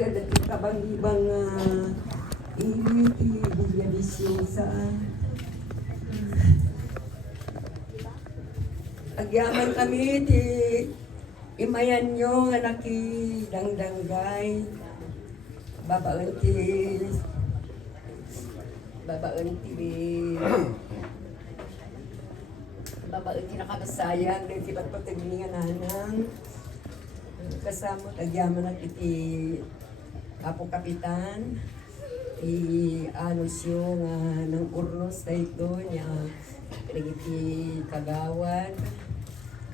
ka dati kabang-ibang iliti, Villavicencio. Agyaman kami ti imayan nyo nga nakidangdanggay. Babaon ti nakabasayang din ti pagpatagningan nanang. Kasama agyaman at iti Apo Kapitan ti Anosyo nga ng Urnos na ito niya iti Kagawad.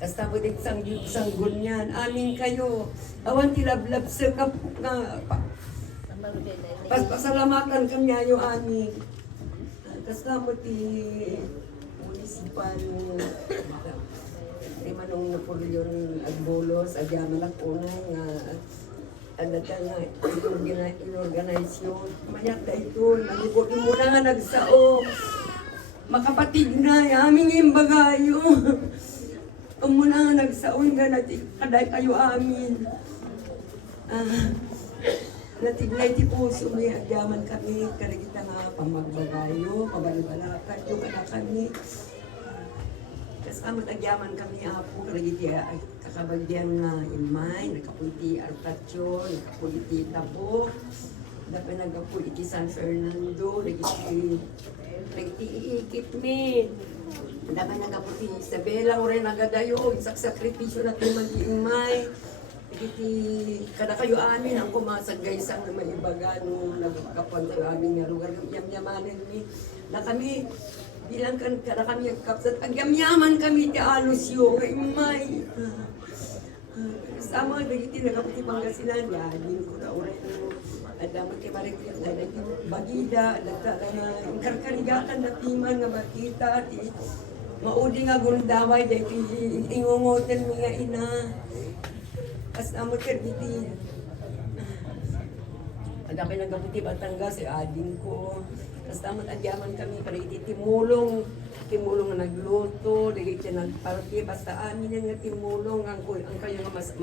Kasama din sanggol niyan. Amin kayo. Awan ti lablab sa nga pasalamatan kanyayo amin. Kasama ti munisipal di manong Napoleon Agbolos, agyaman ako nga adata nga inorganize yun. Mayak na ito, nalibot mo na nga nagsao. Makapatid na, aming imbagayo. Kung na nga nagsaon nga natin, kaday kayo amin. Natiglay ti puso may agyaman kami, karikita nga pamagbagayo, pabalibalakan, yung anak kami. Kasama agyaman kami apo, karikita kakabagyan na imay, nagkapunti Artatio, nagkapunti Tabo, dapat nagkapunti San Fernando, nagkiti iikit min. Dapat nagkapunti Isabela, o rin nagadayo, isak sakripisyo na timan di imay. Iti kada kayo amin ang kumasagay sang na may ibaga nung nagkapuan tayo amin nga lugar yam-yamanin ni na kami bilang kan kada kami kapsat ang yam-yaman kami ti Anosyo imay sama dagiti nagaputi Pangasinan din ko na oray no adamat ti Marikit na naging bagida ang karkarigatan na timan nga makita ti maudi nga gundaway dahil ingungoten mga ina. Kasama ka diti. Ada kay nagaputi Batangas, ading ko. Kasama agyaman kami para iti timulong nga nagluto, dili siya nagparty, basta amin nga timulong ang kayo nga mas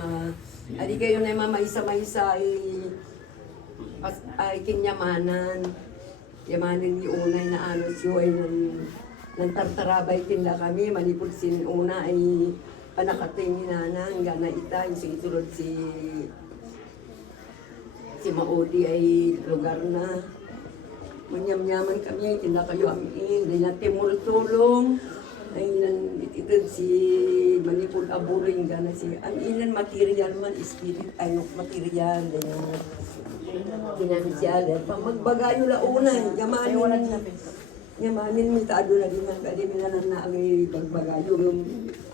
adi kayo na mamaisa-maisa ay kinyamanan. Yamanin ni unay na Anosyo ay nang tartarabay tinda kami, manipod sin una ay panakating ni nanang gana ita yung itulod si Maudi ay lugar na manyam-nyaman kami tinda kayo amin dahil natin multulong ay ito si manipod aburing gana si aminan material man spirit ay material financial pag magbagayo la una yamanin mi taado na din ang kadi minanana ang pagbagayo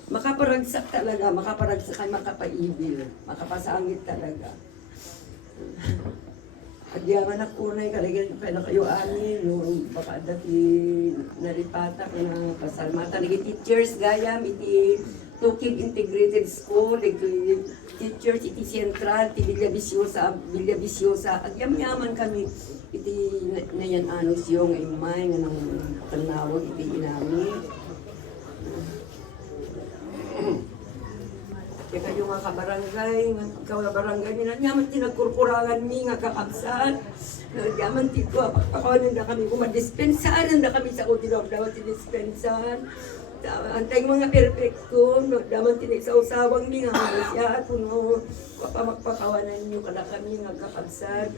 makaparagsak talaga, makaparagsak ay makapaibil, makapasangit talaga. Agyaman ako na kaya na kayo amin, nung baka dati naripata ko na pasalmata. Naging teachers gayam, iti Tukib Integrated School, iti teachers, iti Central, iti Villavicencio. Agyam-yaman kami, iti nayan Anosyo, nga imay, nga nang tanawag, iti inami. Kaya kayo nga kabarangay, yaman tinagkurkurangan mi nga kakabsat. Yaman tiko, pagpakawanan na kami kumadispensaran na kami sa utilog dapat dispensar. Antay mga perfecto, daman tinagsausawang mi nga siya, kuno magpakawanan nyo kada kami nga kakabsat.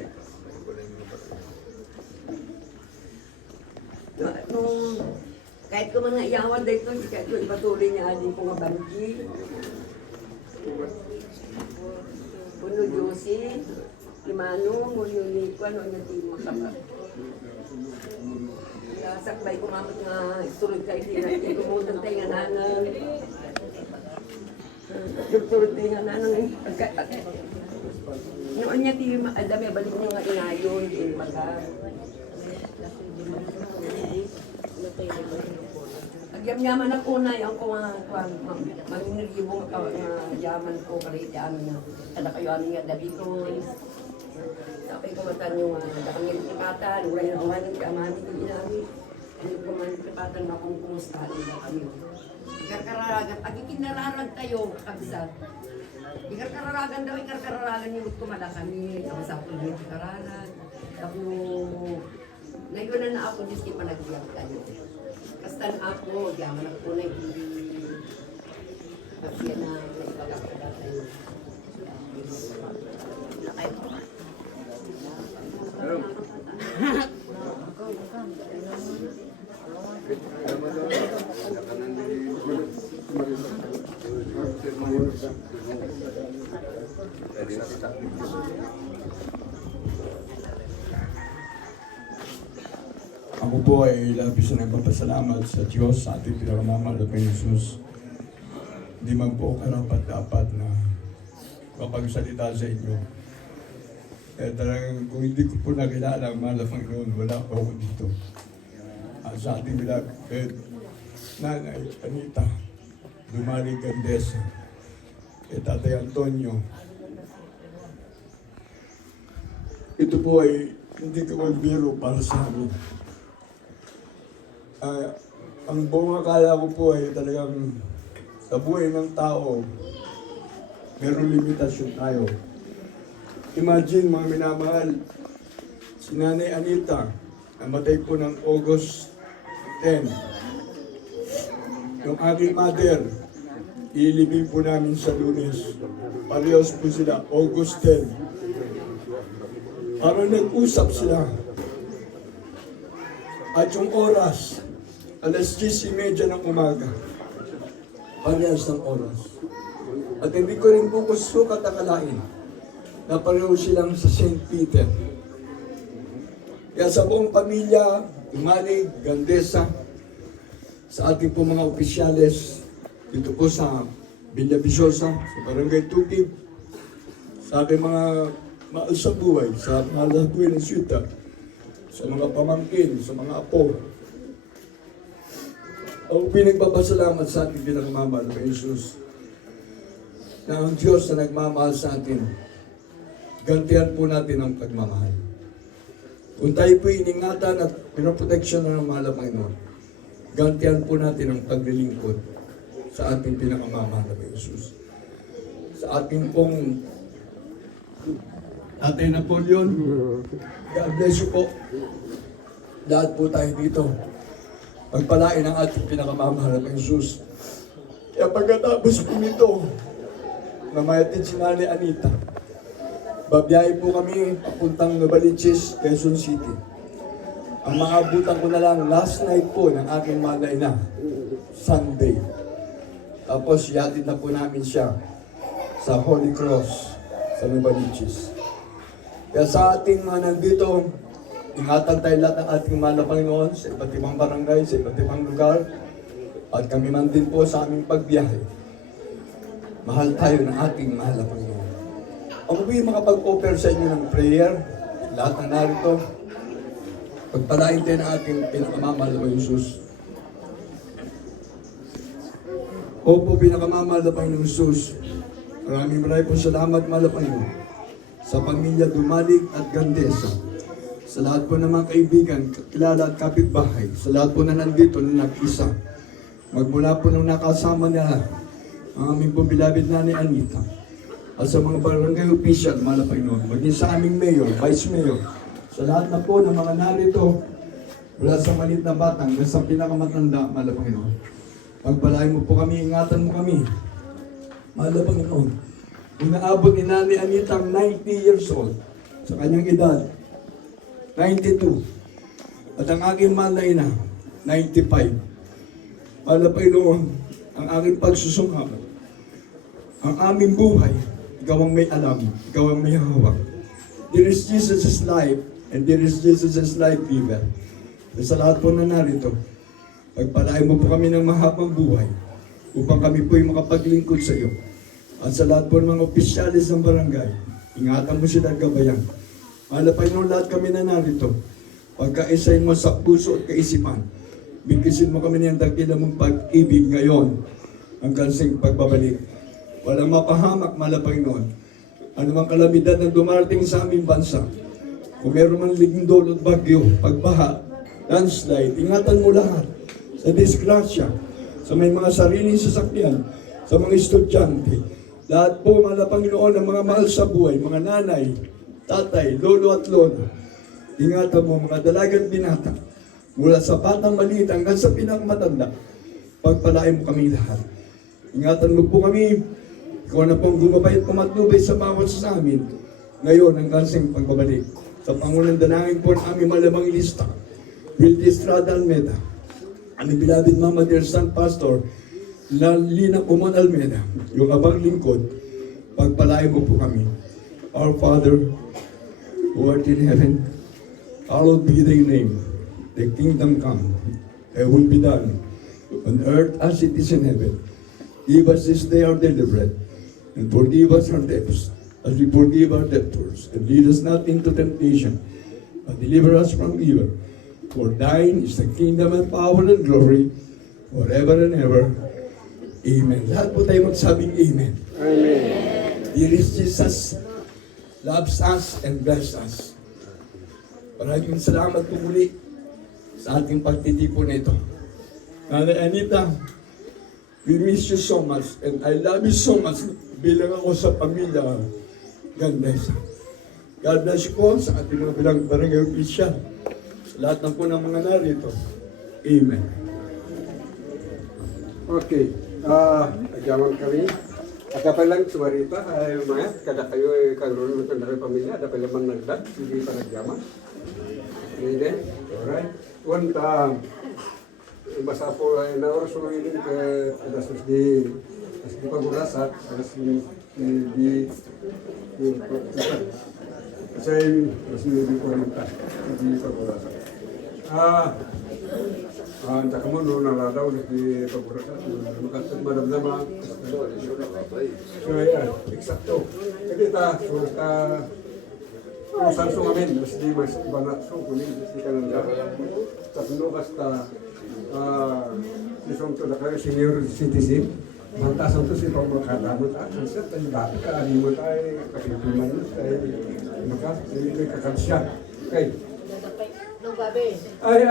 Kahit ko mga iyawan dito, kahit ko ipatuloy niya aling ko nga banggi. Puno Josie, Imano, Munyunikwan, o yung timo ka pa. Sakbay kumamot nga tulog kayo din, tumutang tayo nga nanang. Tulog tayo nga nanang. Noon niya tayo, adami, balik niyo nga inayon, yung maka. Agyam-yaman ako na yung kung manginigibong yaman ko kariti amin na kada kayo amin nga dabiton. Sapay ko matan yung kami tipatan, wala yung awanin ka amami yung inami. Ano ko man tipatan na kung kumusta na kami. Karkaragan, agikinararag tayo, kabisat. Ikararagan daw, ikararagan yung kumala kami. Tapos ako yung ikararagan. Tapos, nagkunan na ako, Diyos di pa nagbiyak tayo. Kastan ako, diyaman ako na hindi. Kasi na, nagpagkakala tayo. Ako po ay labis na nagpapasalamat sa Diyos, sa ating pinakamamahal na Jesus. Hindi man po karapat-dapat na kapagsalita sa inyo. Kaya talagang kung hindi ko po nakilala ang mahal na Panginoon, wala po ako dito. At sa ating beloved Nanay Anita, Dumali Gandesa, Tatay Antonio. Ito po ay hindi ko magbiro para sa amin. Ang buong akala ko po ay talagang sa buhay ng tao, meron limitasyon tayo. Imagine mga minamahal, si Nanay Anita, namatay po ng August 10. Yung aking mother, ilibing po namin sa Lunes. Parehas po sila, August 10. Parang nag-usap sila. At yung oras, alas 10:30 ng umaga. Parehas ng oras. At hindi ko rin po sukat akalain na pareho silang sa St. Peter. Kaya sa buong pamilya, Dumalig, Gandesa, sa ating po mga opisyales, dito po sa Villa Visosa, sa Barangay Tukib, sa aking mga mahal sa buhay, sa mahal sa buhay ng Siyuta, sa mga pamangkin, sa mga apo. Ako pinagpapasalamat sa ating pinakamamahal na Jesus, na ang Diyos na nagmamahal sa atin, gantihan po natin ang pagmamahal. Kung tayo po iningatan at pinoproteksyon ng mahal na Panginoon, gantihan po natin ang paglilingkod sa ating pinakamamahal na Jesus. Sa ating pong Tatay Napoleon, God bless you po. Lahat po tayo dito. Pagpalain ang ating pinakamamahal na Jesus. Kaya pagkatapos po nito, namayatin si Nanay Anita, babiyahe po kami papuntang Novaliches, Quezon City. Ang maabutan ko na lang last night po ng aking malay na Sunday. Tapos yatid na po namin siya sa Holy Cross sa Novaliches. Kaya sa ating mga nandito, ingatan tayo lahat ng ating mahal na Panginoon sa iba't ibang barangay, sa iba't ibang lugar. At kami man din po sa aming pagbiyahe. Mahal tayo ng ating mahal na Panginoon. Ako po yung makapag-offer sa inyo ng prayer, lahat ng narito. Pagpalain tayo ng ating pinakamamahal na Jesus. Opo, pinakamamahal na Panginoon Jesus. Maraming po salamat, mahal na Panginoon, sa pamilya Dumalig at Gandesa. Sa lahat po ng mga kaibigan, kakilala at kapitbahay, sa lahat po na nandito na nag-isa. Magmula po nung nakasama niya ang aming po beloved Nanay Anita. At sa mga barangay official, mahal na Panginoon, maging sa aming mayor, vice mayor, sa lahat na po ng mga narito, mula sa maliit na bata hanggang sa pinakamatanda, mahal na Panginoon. Pagpalain mo po kami, ingatan mo kami, mahal na Panginoon. Kung naabot ni Nanay Anita ang 90 years old, sa kanyang edad, 92. At ang aking mahal na ina, 95. Mahal na Panginoon, ang aking pagsusumpa, ang aming buhay, ikaw ang may alam, ikaw ang may hawak. There is Jesus' life, and there is Jesus' life giver. Sa lahat po na narito, pagpalain mo po kami ng mahabang buhay, upang kami po'y makapaglingkod sa iyo. At sa lahat po ng mga opisyalis ng barangay, ingatan mo sila at gabayan. Mahal na Panginoon, lahat kami na narito, pagkaisahin mo sa puso at kaisipan, bigkisin mo kami ng dakila mong pag-ibig ngayon hanggang sa pagbabalik. Walang mapahamak, mahal na Panginoon. Ano mang kalamidad na dumarating sa aming bansa, kung meron mang lindol at bagyo, pagbaha, landslide, ingatan mo lahat sa disgrasya, sa may mga sariling sasakyan, sa mga estudyante, Lahat po, mga Panginoon, ng mga mahal sa buhay, mga nanay, tatay, lolo at lola. Ingatan mo mga dalagang binata, mula sa batang maliit hanggang sa pinakamatanda. Pagpalain mo kami lahat. Ingatan mo po kami, ikaw na pong gumabay at pumatnubay sa bawat sa amin. Ngayon, hanggang sa pagbabalik. Sa Pangulang Dalangin po ng aming malamang ilista, Wildy Estrada Almeda, aming beloved Mama dear son pastor, Lina Uman Almeda, yung abang lingkod, pagpalain mo po kami. Our Father, who art in heaven, hallowed be thy name. Thy kingdom come, thy will be done, on earth as it is in heaven. Give us this day our daily bread, and forgive us our debts, as we forgive our debtors. And lead us not into temptation, but deliver us from evil. For thine is the kingdom and power and glory, forever and ever. Amen. Lahat po tayo magsabing Amen. Amen. Dearest Jesus, loves us and bless us. Maraming salamat po muli sa ating pagtitipon na ito. Nanay Anita, we miss you so much and I love you so much bilang ako sa pamilya Gandesa. God bless you po sa ating mga bilang barangay official. Sa lahat ng po ng mga narito. Amen. Okay. Nagyaman kami. Ada pa lang suwarita, mayat, kada kayo karoon ng kandang pamilya, ada pa laman nagdag, hindi pa nagyaman. Hindi? Alright. One time, basa po na oras mo rin ka alas di pagurasat, alas di kasi alas di pagurasat, di pagurasat. Ang mo no naladaw di pagurasat, makasad madamdama. So eksakto. Jadi kung saan so ngamin, mas di mas banat so kunin, mas di ka nanda. Tapos basta isang to na kayo senior citizen, mantasan to si pagmakadamot at sa tayo dati ka, alimot ay kapipiman tayo kakabsya. Okay. Ay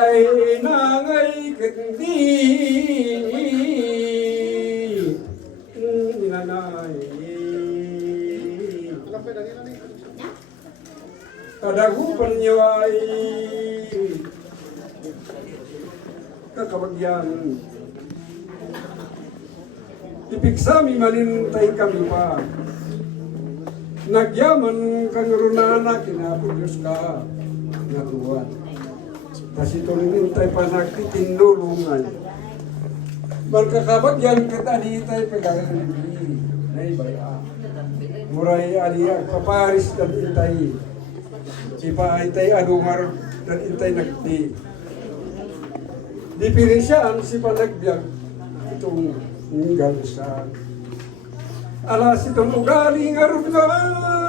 nangay kandi inanay kadagupan niyo ay kakabagyan ipigsami manintay kami pa nagyaman kang runana kinapudiyos ka natuwan. Kasi tulungintay pa nagtitinulungan. Magkakabagyan kita di tayo pagkakalibili. Naibaya. Muray aliya, paparis dan intay. Sipa ay tayo alungar dan intay nagti. Diferensyaan si panagbiag itong ngalsan. Alas itong ugaling arungan.